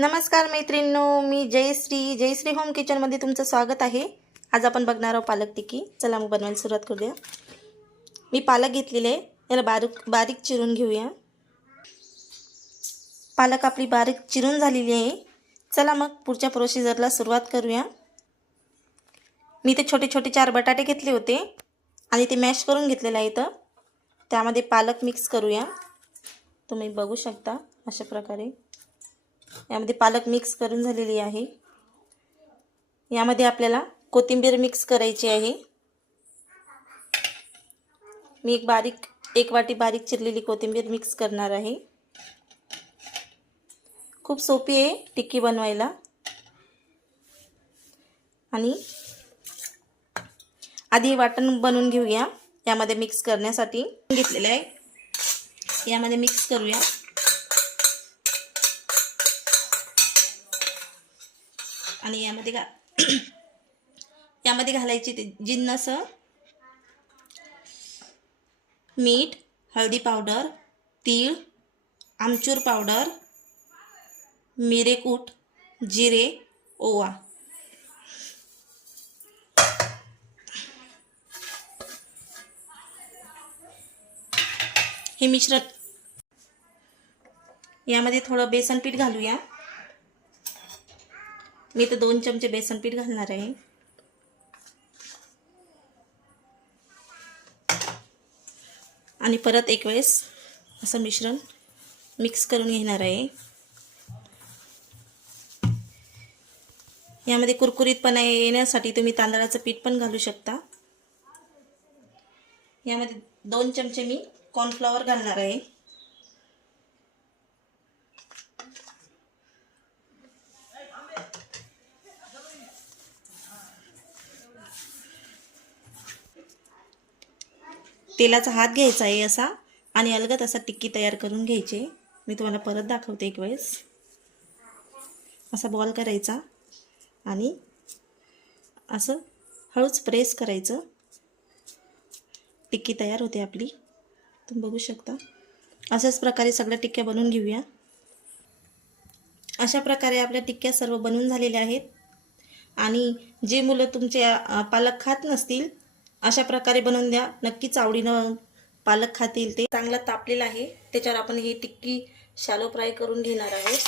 नमस्कार मैत्रिणींनो मी जयश्री. जयश्री होम किचनमध्ये तुमचं स्वागत आहे. आज आपण बघणार आहोत पालक टिक्की. चला मग बनवायला सुरुवात करूया. मी पालक घेतलेले आहे. याला बारीक बारीक चिरून घेऊया. पालक आपली बारीक चिरून झालेली आहे. चला मग पुढच्या प्रोसिजरला सुरुवात करूया. मी ते छोटे छोटे चार बटाटे घेतले होते आणि ते मॅश करून घेतलेलं आहे इथं. त्यामध्ये पालक मिक्स करूया. तुम्ही बघू शकता अशा प्रकारे. यामध्ये पालक मिक्स करून झालेली आहे. यामध्ये आपल्याला कोथिंबीर मिक्स करायची आहे. मी एक बारीक एक वाटी बारीक चिरलेली कोथिंबीर मिक्स करणार आहे. खूप सोपी आहे टिक्की बनवायला. आणि आधी वाटण बनवून घेऊया. यामध्ये मिक्स करण्यासाठी घेतलेलं आहे. यामध्ये मिक्स करूया. आणि यामध्ये घा यामध्ये घालायची ते जिन्नस मीठ हळदी पावडर तीळ आमचूर पावडर मिरेकूट जिरे ओवा. हे मिश्रण यामध्ये थोडं बेसन पीठ घालूया. मी तर दोन चमचे बेसन पीठ घालणार आहे. आणि परत एक वेळेस असं मिश्रण मिक्स करून घेणार आहे. यामध्ये कुरकुरीतपणा येण्यासाठी तुम्ही तांदळाचं पीठ पण घालू शकता. यामध्ये दोन चमचे मी कॉर्नफ्लॉवर घालणार आहे. तेलाचा हात घ्यायचा आहे असा आणि अलगत असा टिक्की तयार करून घ्यायचे. मी तुम्हाला परत दाखवते एक वेळेस. असा बॉल करायचा आणि असं हळूच प्रेस करायचं. टिक्की तयार होते आपली. तुम्ही बघू शकता. अशाच प्रकारे सगळ्या टिक्क्या बनवून घेऊया. अशा प्रकारे आपल्या टिक्क्या सर्व बनवून झालेल्या आहेत. आणि जे मुलं तुमचे पालक खात नसतील अशा प्रकारे बनवून द्या. नक्कीच आवडीनं पालक खातील ते. चांगला तापलेला आहे. त्याच्यावर आपण ही टिक्की शालो फ्राय करून घेणार आहोत.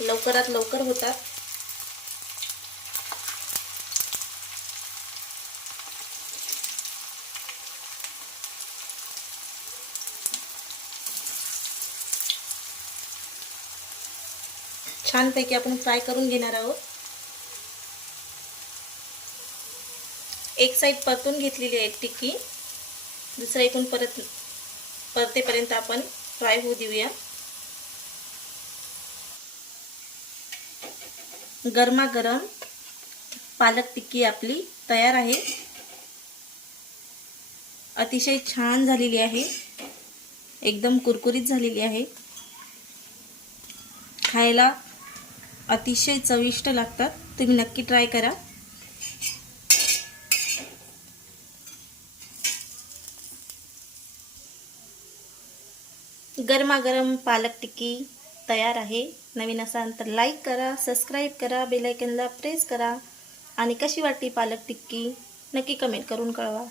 लवकरात लवकर होतात. छानपैकी आपण फ्राय करून घेणार आहोत. एक साईड परतून घेतलेली आहे टिक्की. दुसऱ्या इथून परत परतेपर्यंत आपण फ्राय होऊ देऊया. गरमागरम पालक टिक्की आपली तयार आहे. अतिशय छान झालेली आहे. एकदम कुरकुरीत झालेली आहे. खायला अतिशय चविष्ट लागतात. तुम्ही नक्की ट्राय करा. गरमागरम पालक टिक्की तयार आहे. नवीन असाल तर लाईक करा सबस्क्राईब करा बेलायकनला प्रेस करा. आणि कशी वाटली पालक टिक्की? नक्की कमेंट करून कळवा.